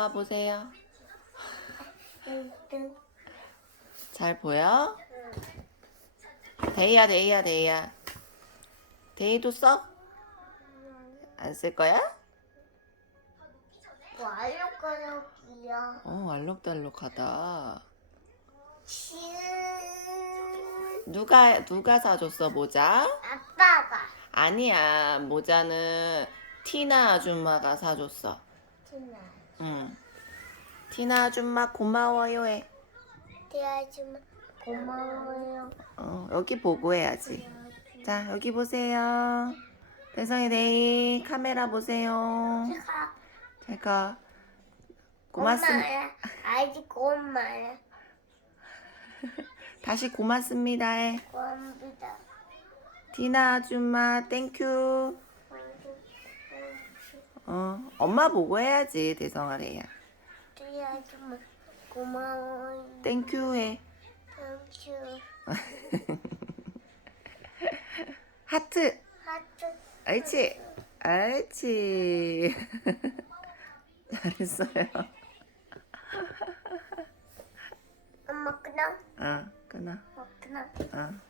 엄마 보세요. 응. 잘 보여? 데이야, 데이야, 데이야. 데이도 써? 안 쓸 거야? 뭐 알록달록이야. 어, 알록달록하다. 치 누가 누가 사줬어 모자? 아빠가 아니야, 모자는 티나 아줌마가 사줬어. 진아 응. 티나 아줌마 고마워요 해. 대아줌마 고마워요. 어, 여기 보고 해야지. 자, 여기 보세요. 대성이 데이 카메라 보세요. 제가 제가 고맙습니다. 엄마야. 아직 엄마야. 다시 고맙습니다 해. 고맙습니다. 티나 아줌마 땡큐. 어, 엄마 보고 해야지 대성아래야. 대아줌마 고마워요. 땡큐 해. 땡큐. 하트. 하트. 옳지. 옳지. 잘했어요. 엄마 끊어. 어, 끊어. 어, 끊어. 어.